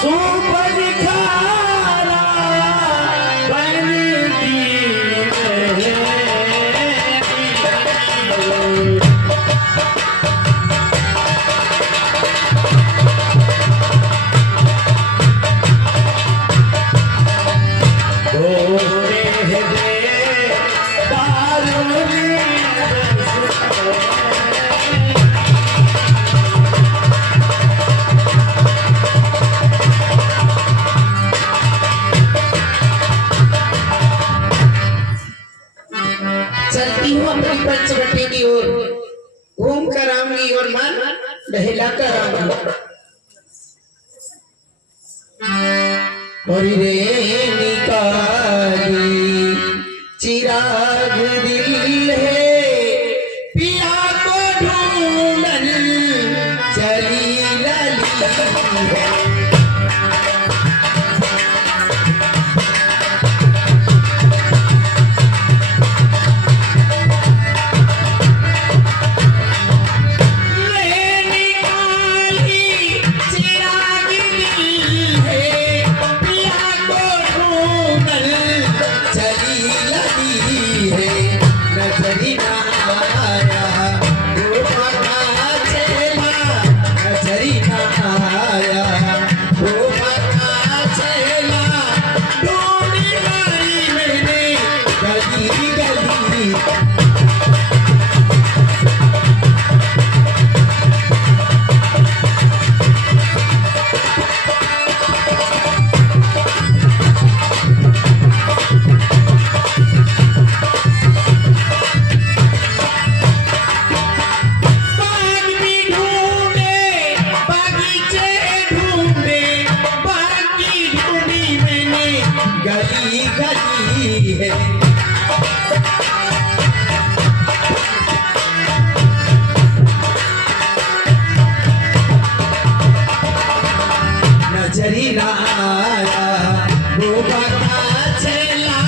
Super खारा बनती चलती हूँ अपनी पंचवटी की ओर, घूम कर आऊंगी और मन बहला कर आऊंगी। और रे निकाली चिराग दिल है, पिया को ढूंढन चली लली है। नजरी ना आया वो बाका चला,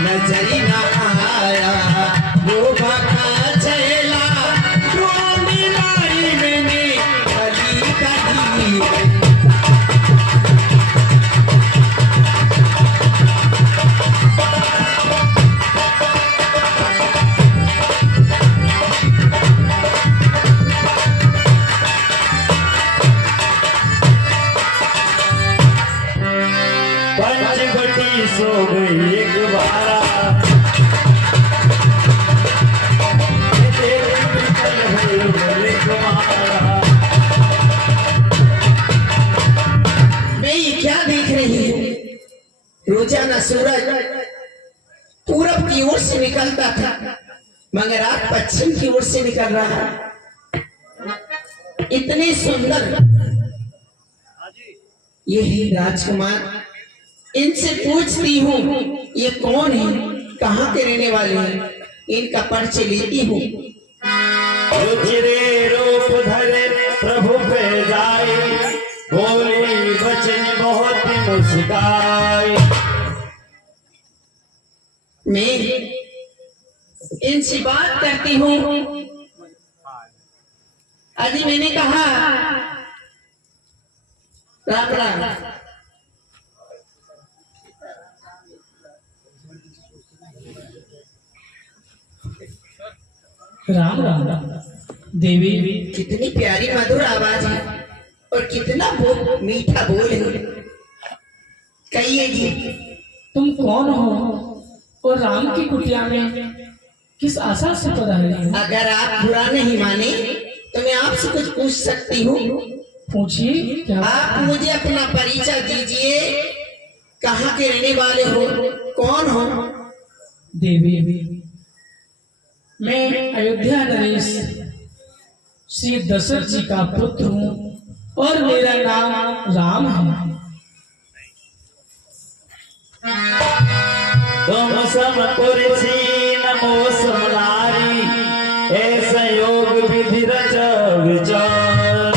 नजरी ना आया वो बाका चला, ढूंढी मारी मैंने गली गली। पंचवटी सो गई एक बारा, मैं ये क्या देख रही हूँ? रोजाना सूरज पूरब की ओर से निकलता था, मगर आज पश्चिम की ओर से निकल रहा है। इतने सुंदर ये है राजकुमार। इनसे पूछती हूँ ये कौन है, कहाँ के रहने वाले हैं, इनका परिचय लेती हूँ। रुचिरे रूप धरे प्रभु पे जाए, बोली बचन बहुत मुस्काई। मैं इनसे बात करती हूँ। आज मैंने कहा राम राम। राम राम देवी। कितनी प्यारी मधुर आवाज है और कितना मीठा बोल है। कहिए जी, तुम कौन हो और राम की कुटिया में किस आशा से पधारे हो? अगर आप बुरा नहीं माने तो मैं आपसे कुछ पूछ सकती हूँ? पूछिए क्या? आप मुझे अपना परिचय दीजिए, कहाँ के रहने वाले हो, कौन हो? देवी, मैं अयोध्या नरेश श्री दशरथ जी का पुत्र हूँ और मेरा नाम राम है। तुम समपुरुषी नमो समनारी, ऐसा योग विधि रच विचार।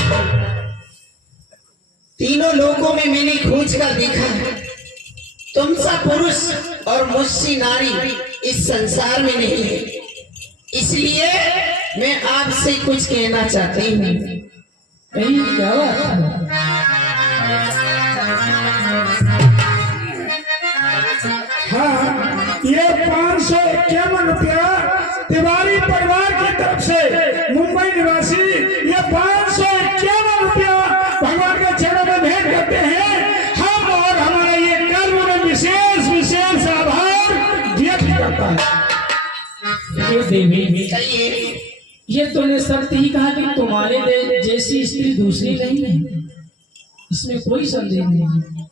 तीनों लोकों में मैंने खोज कर देखा है, तुम सा पुरुष और मुझसी नारी इस संसार में नहीं है। इसलिए मैं आपसे कुछ कहना चाहती हूँ। कहीं क्या बात है? हाँ, ये 551 रुपया तिवारी परिवार की तरफ से मुंबई निवासी ये 551 रुपया भगवान के चरणों में भेंट करते हैं। हम और हमारा ये कर्म में विशेष विशेष आभार व्यक्त करता है। हे देवी, कहिए। ये तूने सत्य ही कहा कि तुम्हारे जैसी स्त्री दूसरी नहीं है, इसमें कोई संदेह नहीं है।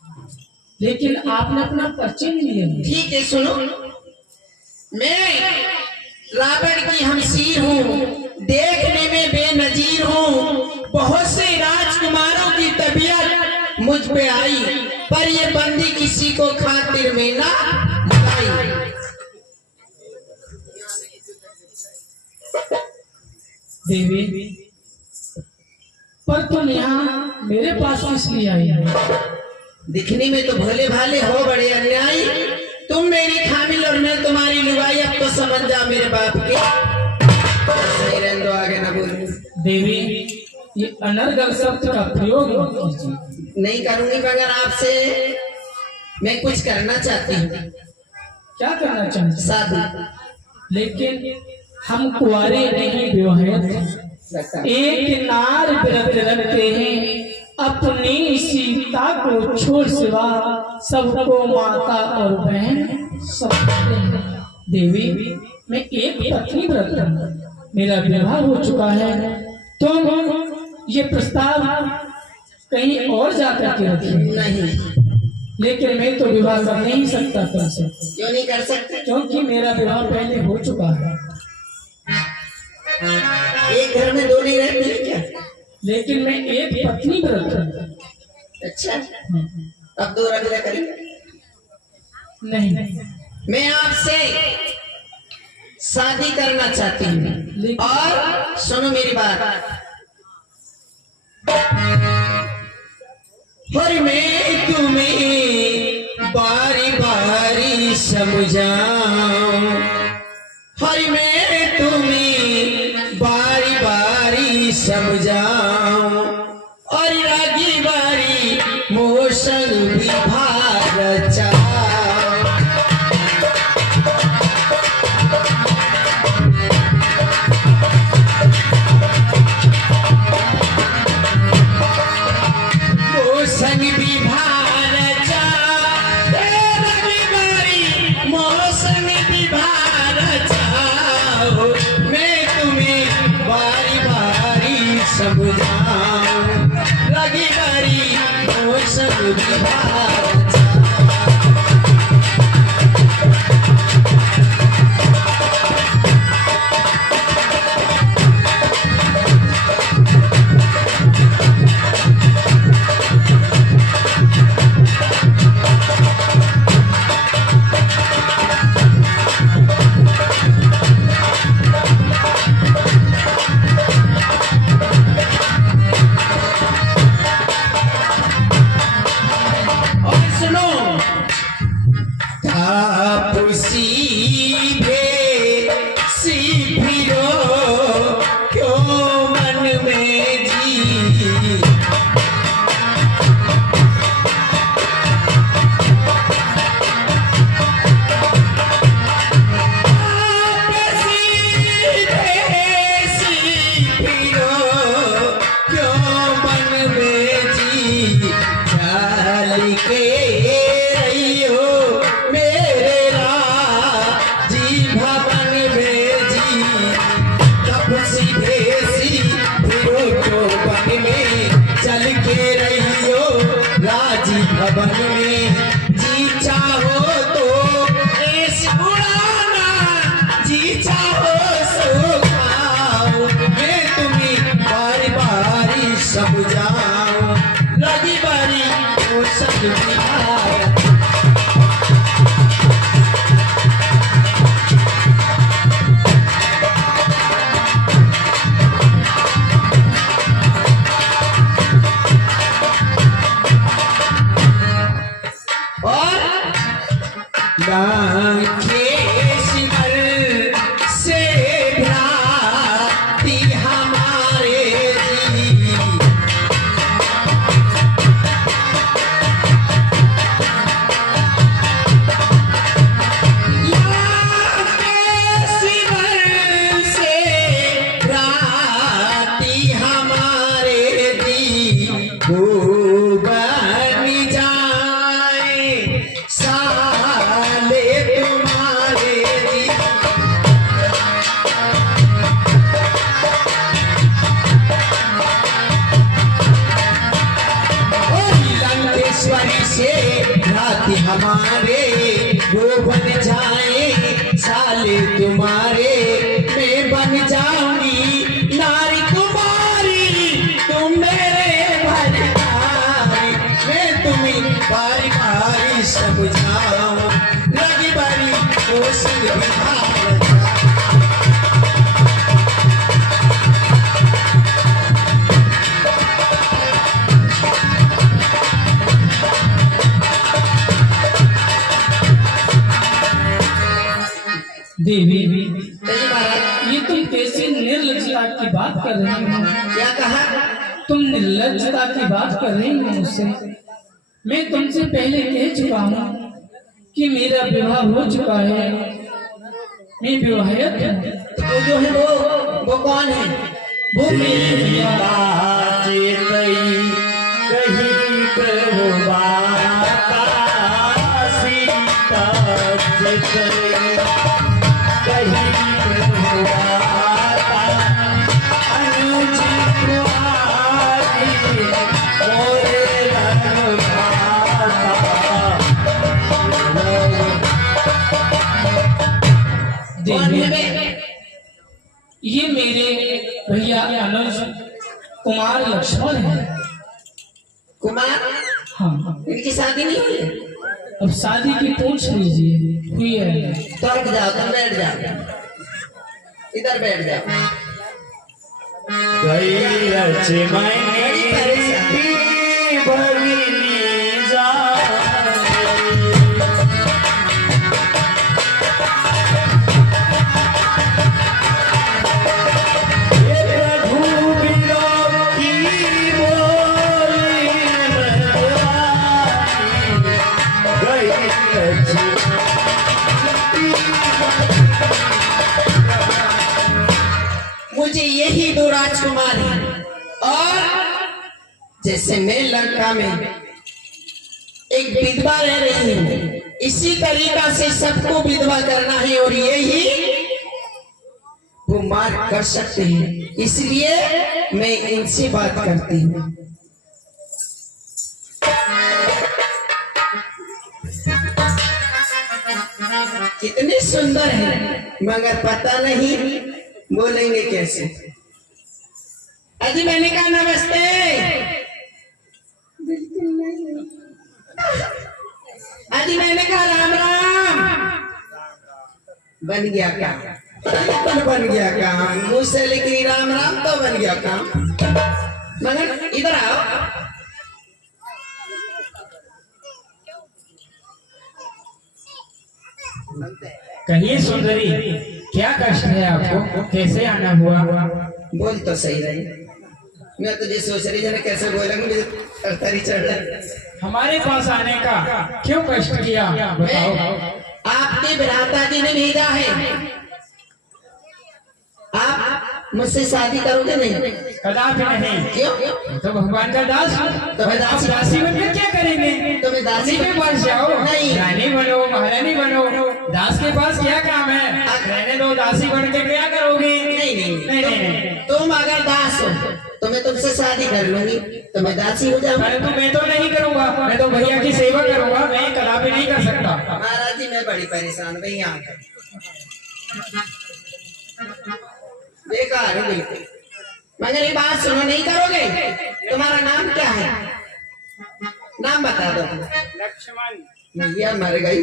लेकिन आपने अपना परिचय नहीं लिया। ठीक है, सुनो। मैं रावण की हमशीर हूँ, देखने में बेनजीर हूँ। बहुत से राजकुमारों की तबीयत मुझ पे आई, पर ये बंदी किसी को खातिर में ना आई। देवी, पर तुम यहाँ मेरे पास इसलिए आई है? दिखने में तो भोले भाले हो, बड़े अन्यायी। तुम मेरी खामिल और मैं तुम्हारी लुगाई। अब तो समझ जा मेरे बाप के। सही रहने दो, आगे ना बोलूं। देवी, ये अनर्गल शब्द का प्रयोग मत कीजिए। नहीं करूंगी, मगर आपसे मैं कुछ करना चाहती हूँ। क्या करना चाहते? शादी। लेकिन हम कुंवारे नहीं, विवाहित। एक नार व्रत रखते हैं, अपनी सीता को छोड़ सिवा सबको माता और बहन सब हैं। देवी, मैं एक पत्नी व्रत हूँ, मेरा विवाह हो चुका है। तुम ये प्रस्ताव कहीं और जाकर के रखिए। नहीं। लेकिन मैं तो विवाह कर नहीं सकता तुमसे। क्यों नहीं कर सकते? क्योंकि मेरा विवाह पहले हो चुका है। एक घर में दो नहीं रहते क्या? लेकिन मैं एक पत्नी व्रत हूँ। अच्छा, अब दो रख ले करेंगे। नहीं, मैं आपसे शादी करना चाहती हूँ। और सुनो मेरी बात। और मैं तुम्हें बारी बारी समझाऊं, और मैं तुम्हें बारी बारी समझाऊं, और रागी बारी मोशन विभाग रचाऊं। मोशन विभाग रचाऊं, रागी बारी मोशन विभाग रचाऊं। मैं तुम्हें बारी बारी समझाऊं, रागी बारी मोशन विभाग भवन में जी चाहो तो ऐस उड़ाना, जी चाहो सो खाओ। मैं तुम्हें बारी बारी समझाऊं, लगी बारी वो सब दिखाया। से रात हमारे वो बन जाए साले तुम्हारे, मैं बन जाऊंगी नारी तुम्हारी, तुम मेरे भरदारी, मैं तुम्हें बारी बारी समझाऊं, लगी बारी कोशिश बिहार। देवी, सही महाराज, ये तुम कैसी निर्लज्जता की बात कर रही हो? क्या कहा? तुम निर्लज्जता की बात कर रही हो मुझसे? मैं तुमसे पहले कह चुका हूँ कि मेरा विवाह हो चुका है, मैं विवाहित हूँ। तो वो जो है वो कौन है? वो मेरी भैया। कहीं प्रभु बाता सीता चितई, कहीं प्रभु बाता अनुज कुमारी, मोरे रघुनाथा। देवी, ये मेरे भैया अनुज कुमार लक्ष्मण है। कुमार, हाँ, इनकी शादी नहीं हुई है? अब शादी की पूछ लीजिए, हुई है। तो हट जाओ, तुम बैठ जाओ, इधर बैठ जाओ। गई रच मैंने भगिनी जाए, मुझे यही दो राजकुमार हैं, और जैसे मैं लंका में एक विधवा रह रही हूँ, इसी तरीका से सबको विधवा करना है, और यही वो मार कर सकते हैं, इसलिए मैं इनसे बात करती हूँ। कितने सुंदर है, मगर पता नहीं बोलेंगे कैसे। अजी मैंने कहा नमस्ते। अजी मैंने कहा राम राम। बन गया काम, बिल्कुल बन गया काम, मुंह से लेकिन राम राम तो बन गया काम। मगर इधर आओ। कहिए सुंदरी, क्या कष्ट है आपको? कैसे आना हुआ? बोल तो सही रही, मैं तुझे सोच रही है कैसे बोलेंगे, मुझे तरतरी चढ़ रहा है। हमारे पास आने का क्यों कष्ट किया, बताओ। आपके भ्राता जी ने भेजा है, आप मुझसे शादी करोगे नहीं? कदापि नहीं। क्यों? तो भगवान का दास हूं। तो मैं दासी दासी बनकर क्या करेंगे? तो मैं दासी के पास जाओ, नहीं। रानी बनो, महारानी बनो, दास के पास क्या काम है? रहने दो, दासी बन के क्या करोगी? नहीं नहीं, नहीं, नहीं। तुम अगर दास हो तो मैं तुमसे शादी कर लूंगी, तो मैं दासी हो जाऊंगी। परंतु मैं तो नहीं करूंगा, मैं तो भैया की सेवा करूंगा, मैं कदापि नहीं कर सकता। महाराज जी मैं बड़ी परेशान हूँ यहाँ पर, बेकार है बिल्कुल। मगर ये बात सुनो, नहीं करोगे? तुम्हारा नाम क्या है? नाम बता दो। लक्ष्मण। मैया मर गई।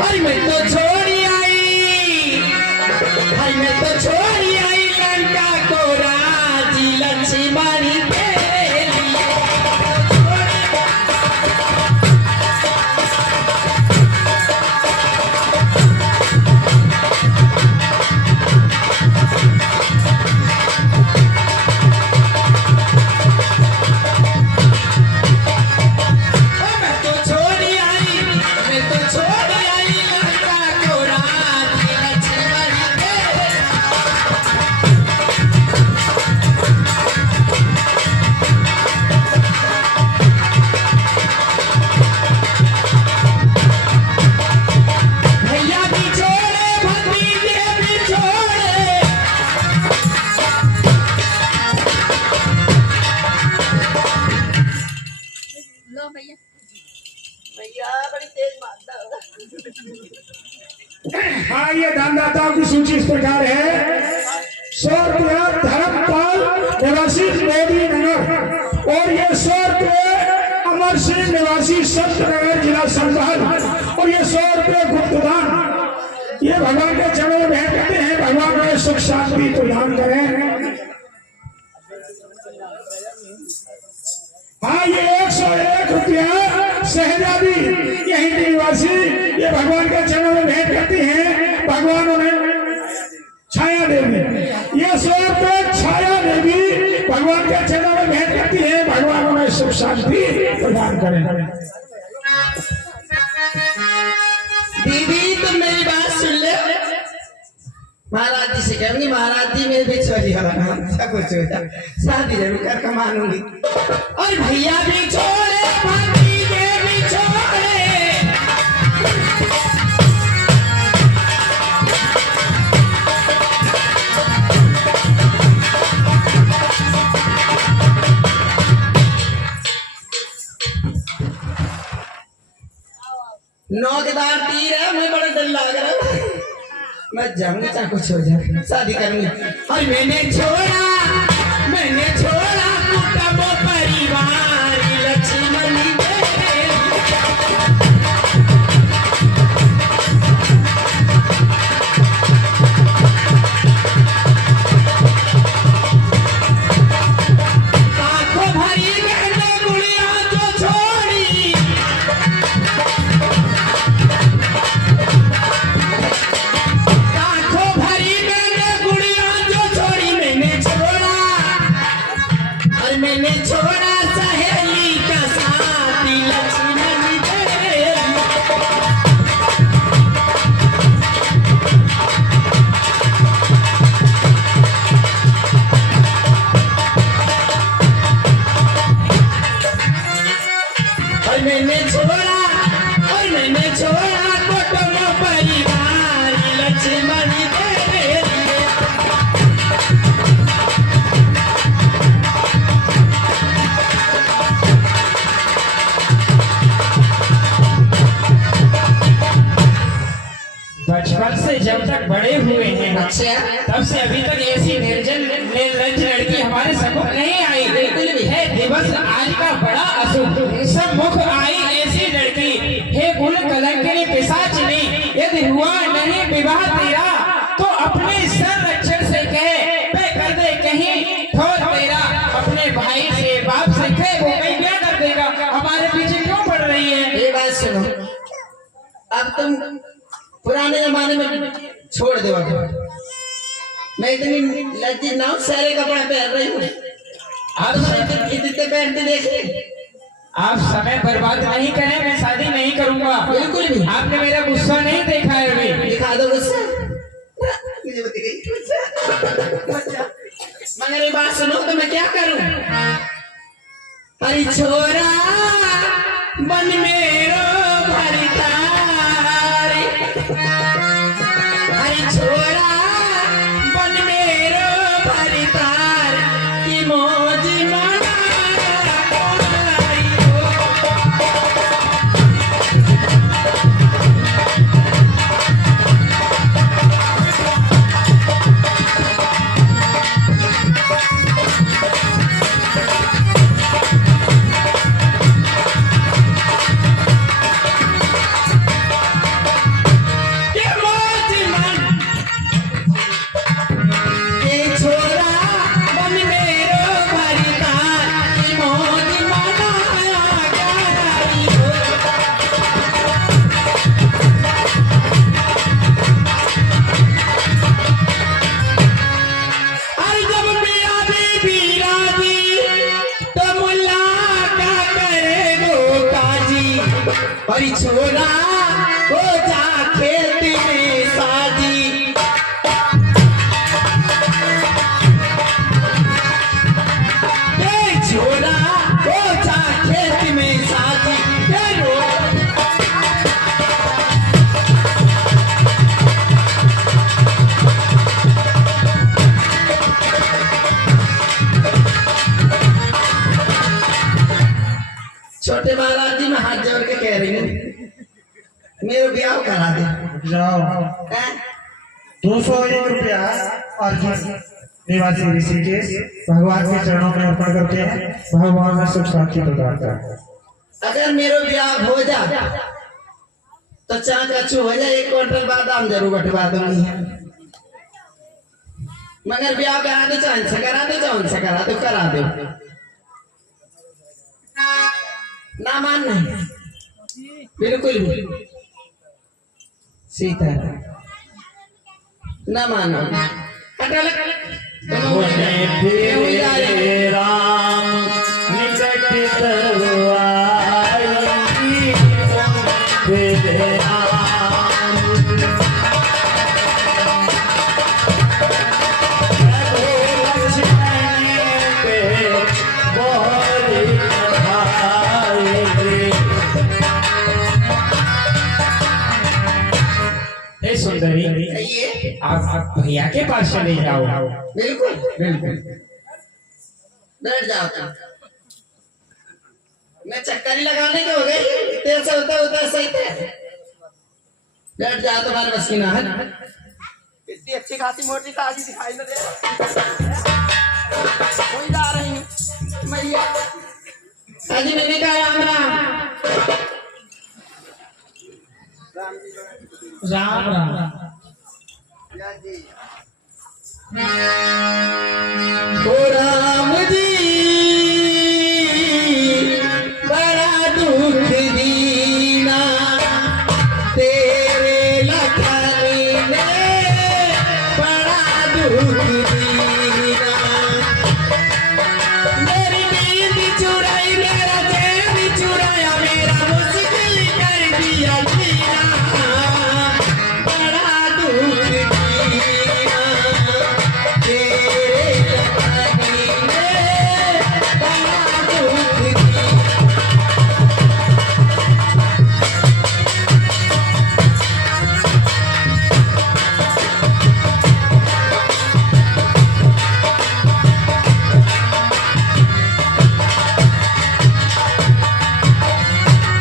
भाई मैं तो छोड़ी आई, भाई मैं तो छोड़ी आई लंका को राजी लक्ष्मण के लिए। हाँ, ये दानदाताओं की सूची इस प्रकार है। 100 रुपया धर्मपाल निवासी मोदी नगर, और ये 100 रुपये अमर सिंह निवासी संत नगर जिला संभाल, और ये 100 रुपये गुप्तदान। ये भगवान के चरणों में भेंट करते हैं। भगवान में सुख शांति प्रदान करें। हाँ, ये 101 रुपया शहजादी यहीं की निवासी, ये भगवान के चरणों में भेंट करती हैं। भगवान उन्हें छाया देवी, ये 100 रुपये छाया देवी भगवान के चरणों में भेंट करती है। भगवान उन्हें सुख शांति प्रदान करें। दीदी तुम मेरी बात सुन ले। महाराज जी से कहूंगी, महाराज जी मेरे भी छोड़ी सब कुछ हो जाए, शादी जरूर कर मानूंगी। और भैया भी छोड़े, भाभी भी छोड़े, नौकदार तीर है, मैं बड़ा डर लग रहा है। मैं जाऊंगी चाहे कुछ हो जाए, शादी करूंगी। और मैंने छोड़ा कुटुंब परिवार, लक्ष्मण आंखों भरी मैंने गुड़िया जो छोड़ी, आंखों भरी मैंने गुड़िया जो छोड़ी, मैंने छोड़ा, और मैंने छोड़ा सहेली का साथी लक्ष्मण देवी। और मैंने छोड़ा कुटुंब परिवार, लक्ष्मण देवी। बचपन से जब तक बड़े हुए हैं, अच्छा, तब से अभी तक ऐसी निर्जन निर्लज लड़की हमारे सम्मुख नहीं आई है। दिवस आज का बड़ा अशुभ, सम्मुख आई ऐसी लड़की हे कुल कलंकिनी पिशाचिनी। यदि हुआ नहीं विवाह तेरा, तो अपने संरक्षण से कहे पे कर दे कहीं ठोर तेरा। अपने भाई से बाप से कहे, वो कहीं क्या कर देगा, हमारे पीछे क्यों पड़ रही है। ये बात सुनो, अब तुम पुराने जमाने में छोड़ दो। मैं इतनी लड़की ना सारे कपड़ा पहन रही हूँ, आप इतने पहनते देख रहे। आप समय बर्बाद नहीं करें, मैं शादी नहीं करूंगा। बिल्कुल भी। आपने मेरा गुस्सा नहीं देखा है अभी। दिखा दो गुस्सा, मुझे बता गई गुस्सा। मगर ये बात सुनो तो मैं क्या करूं। अरे छोरा बन मेरो भरतार, अरे छोरा बन मेरो भरतार, की मौज मना। अरे छोरा हो जा खेत में साजी, छोरा हो जा खेत में साजी। छोटे महाराज जी मैं हाथ जोड़ के कह रही हूँ, मेरे ब्याह करा दे। जाओ। हैं? 201 रुपया अर्जुन निवासी ऋषिकेश भगवान के चरणों में अर्पण करते हैं। भगवान में सुख शांति प्रदान करते हैं। अगर मेरे ब्याह हो जा तो चाँद अच्छू हो जाए, 1 क्विंटल बादाम जरूर बटवा दूंगी। मगर ब्याह करा दो, चांद से करा दो, चांद से करा दो, करा दो। ना मान नहीं, बिल्कुल भी सीता ना मानो। मुझे फिर राम निकट तब आई, फिर राम लक्ष्मण पे बहुत भाई। हे सुंदरी, ये आप भैया के पास चले जाओ। बिल्कुल बिल्कुल। बैठ जाओ तुम। मैं चक्कर ही लगाने की हो गई, तेल से होता सही थे। बैठ जाओ, तुम्हारे बस की ना है। इतनी अच्छी खासी मोटी ताजी दिखाई न दे। कोई जा रही हूँ मैया। अजी मैंने कहा राम राम राम राम। ओ राम जी बड़ा दुख दीना तेरे लखनी ने बड़ा दुख दीना। मेरी नींद चुराई, मेरा चैन चुराया, मेरा मुश्किल कर दिया जीना। बड़ा दुख दीना तेरे लखनी ने बड़ा दुख दीना।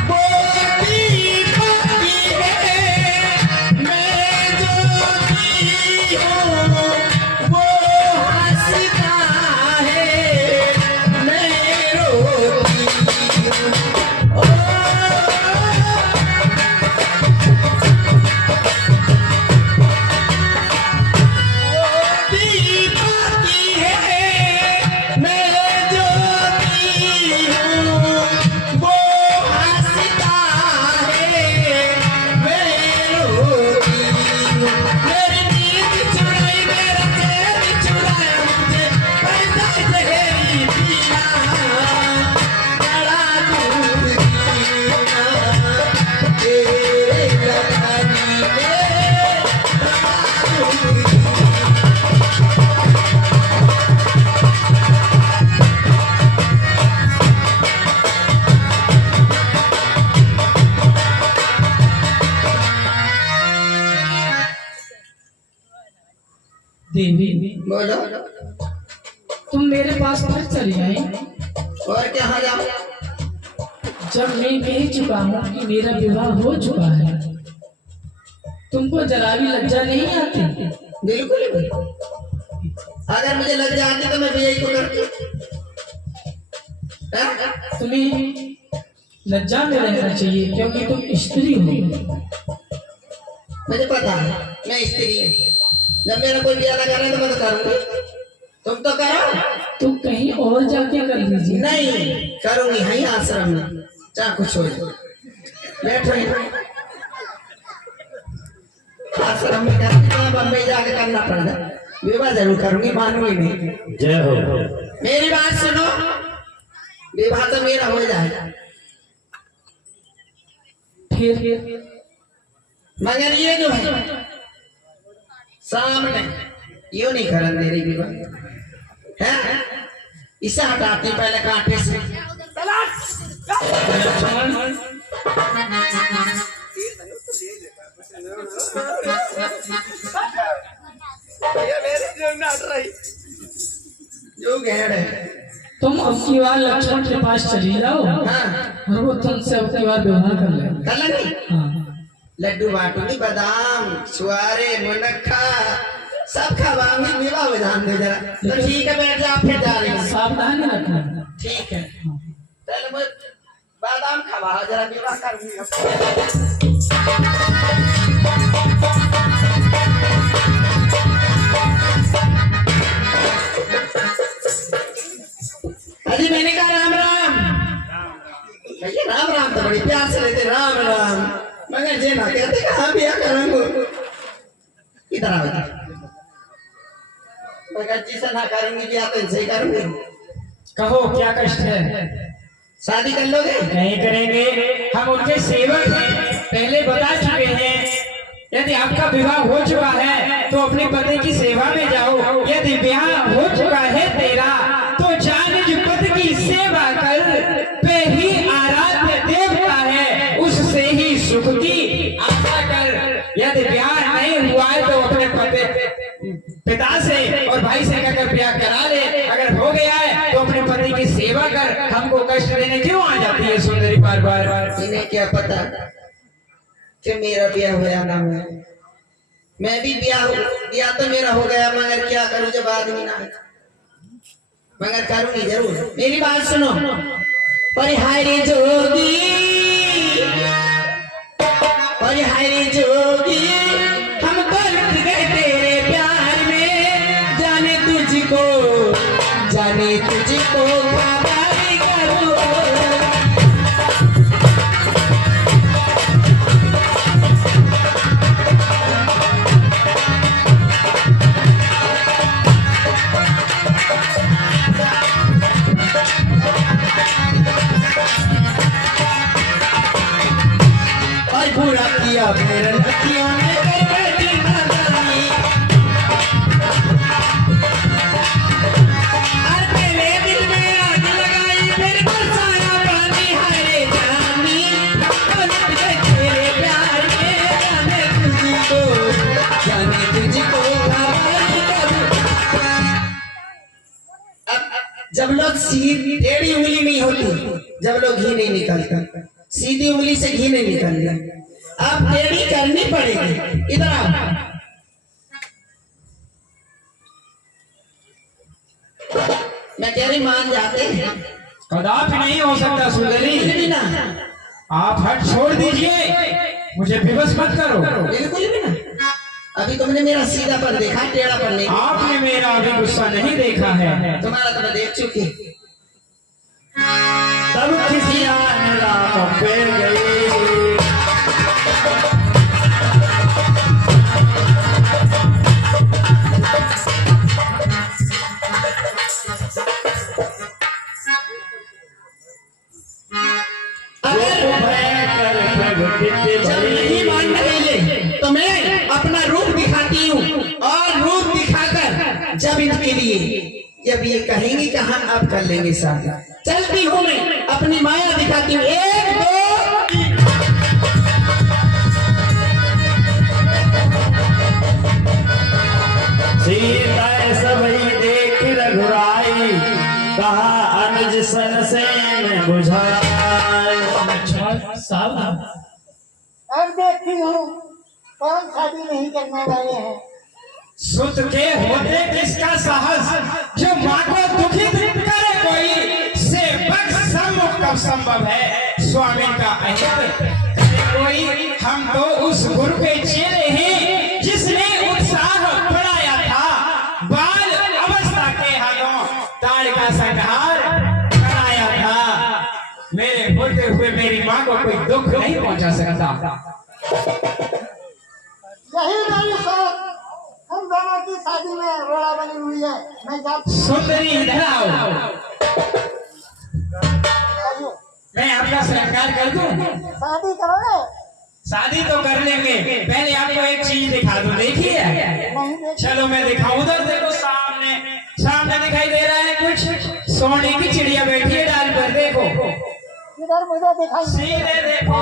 मोती पति है मैं जो की हूँ, वो हंसता है मैं रोती हूँ। ओ दीपकी है मैं जो की हूँ, वो हंसता है मैं रोती हूँ। मेरी नींद चुराई, मेरा चैन चुराया, मुझे पैसा जहरी दिया। बड़ा दुख दीना तेरे लखनी ने बड़ा दुख दीना। देवी, बोलो तुम मेरे पास फिर चली आई और कहाँ जाओ? जब मैं कह चुका हूँ कि मेरा विवाह हो चुका है। तुमको जरा भी लज्जा नहीं आती? बिल्कुल भी। अगर मुझे लग जाती तो मैं भी यही को करती। हैं? तुम्हें लज्जा में रहना चाहिए, क्योंकि तुम स्त्री हो। मुझे पता है मैं स्त्री हूँ। जब मेरा कोई ब्याह लगा रहा है तो मैं तो करूंगी। तुम तो करो। तुम कहीं और जाके कर लीजिए। नहीं करूंगी, यहीं आश्रम में चाहे कुछ हो जाए। बैठो यहाँ। आश्रम में करती तो बम्बई जाके करना पड़ जाए। विवाह जरूर करूंगी, मानूंगी नहीं। जय हो। मेरी बात सुनो, विवाह तो मेरा हो जाएगा, फिर मगर ये जो है सामने यो नहीं करन दे रही विवाह है। इसे हटाती पहले कांटे से। जो घेर है तुम अब की बार लक्ष्मण के पास चली जाओ हाँ और वो तुमसे अब की बार व्यवहार कर ले। कर लेंगे। हाँ लड्डू बांटूंगी, बादाम, छुआरे, मुनक्खा सब खवाऊंगी, विवाह विधान दे जरा। तो ठीक है, बैठ जा, आप फिर जा रही हैं। सावधानी रखना। ठीक है, चल मुझे बादाम खवा जरा, विवाह करूंगी। अजी मैंने कहा राम राम। भैया राम राम तो बड़ी प्यार से लेते, राम राम, मगर जे ना कहते कहाँ बिया करूंगा। इधर आओ इधर। मगर जी से ना करूंगी बिया तो इनसे ही करूंगी। कहो क्या कष्ट है? शादी कर लोगे? नहीं करेंगे, हम उनके सेवक हैं, पहले बता चुके हैं। यदि आपका विवाह हो चुका है तो अपने पति की सेवा में जाओ, यदि ब्याह हो चुका है तेरा तो जान निज पति की सेवा कर, पे ही आराध्य देवता है, उससे ही सुख की आशा कर। यदि ब्याह नहीं हुआ है तो अपने पिता से और भाई से कहकर ब्याह करा ले, अगर हो गया है तो अपने पति की सेवा कर। हमको कष्ट देने क्यों आ जाती है सुंदरी बार बार? इन्हें क्या पता कि मेरा ब्याह होया ना हुआ। मैं भी ब्याह तो मेरा हो गया, मगर क्या करूं जब आदमी ना है, मगर करूंगी जरूर। मेरी बात सुनो। परिहाय रे जोगी, परिहाय रे जोगी, हम तो लुट गए तेरे प्यार में, जाने तुझको खबर करूं। बुरा किया मेरे लड़कियों ने कर बैठी नादानी, और तेरे दिल में आग लगाई, फिर बरसाया पानी। हरे जानी पलट गए तेरे प्यार में, जाने तुझको अब जब लोग सीधी टेढ़ी उंगली नहीं होती, जब लोग घी नहीं निकलता, सीधी उंगली से घी नहीं निकलता, अब टेढ़ी करनी पड़ेगी। इधर आओ। मैं कह रही मान जाते हैं। कदापि नहीं हो सकता सुंदरी, बिल्कुल भी ना, आप हट छोड़ दीजिए, मुझे विवश मत करो। बिल्कुल भी ना। अभी तुमने मेरा सीधा पर देखा, टेढ़ा पर नहीं। आपने मेरा अभी गुस्सा नहीं देखा है। तुम्हारा तो मैं देख चुकी। तब किसी आने राम पे गई, जब नहीं मान रही तो मैं अपना रूप दिखाती हूँ, और रूप दिखाकर जब इनके लिए जब ये कहेंगे कि हम अब कर लेंगे शादी, चलती हूँ मैं, अपनी माया दिखाती हूँ। 1 2 सीता सबई देख रघुराई, कहा अनुज सन से न बुझाई। सावधान। अब देखती हूँ कौन शादी नहीं करने वाले हैं। सुत के होते किसका साहस, जो माँ को दुखित करे कोई, से बख सम्मुख कब संभव है, स्वामी का अहित करे कोई। हम तो उस गुरु के चेले हैं जिसने उत्साह बढ़ाया था, बाल अवस्था के हाथों ताड़ का संहार कराया था। मेरे होते हुए मेरी माँ को कोई दुख नहीं पहुंचा सकता। यही मेरी सोच, हम दोनों की शादी में रोड़ा बनी हुई है। मैं जाती सुंदरी इधर आओ, हूँ। मैं आपका श्रृंगार कर दूं? शादी करोगे? शादी तो कर लेंगे, पहले आपको एक चीज दिखा दूं, देखिए। नहीं देख। चलो मैं दिखाऊं, उधर देखो, सामने सामने दिखाई दे रहा है कुछ सोने की चिड़िया बैठी है डाल पर, देखो इधर मुझे दिखाई। सीधे देखो।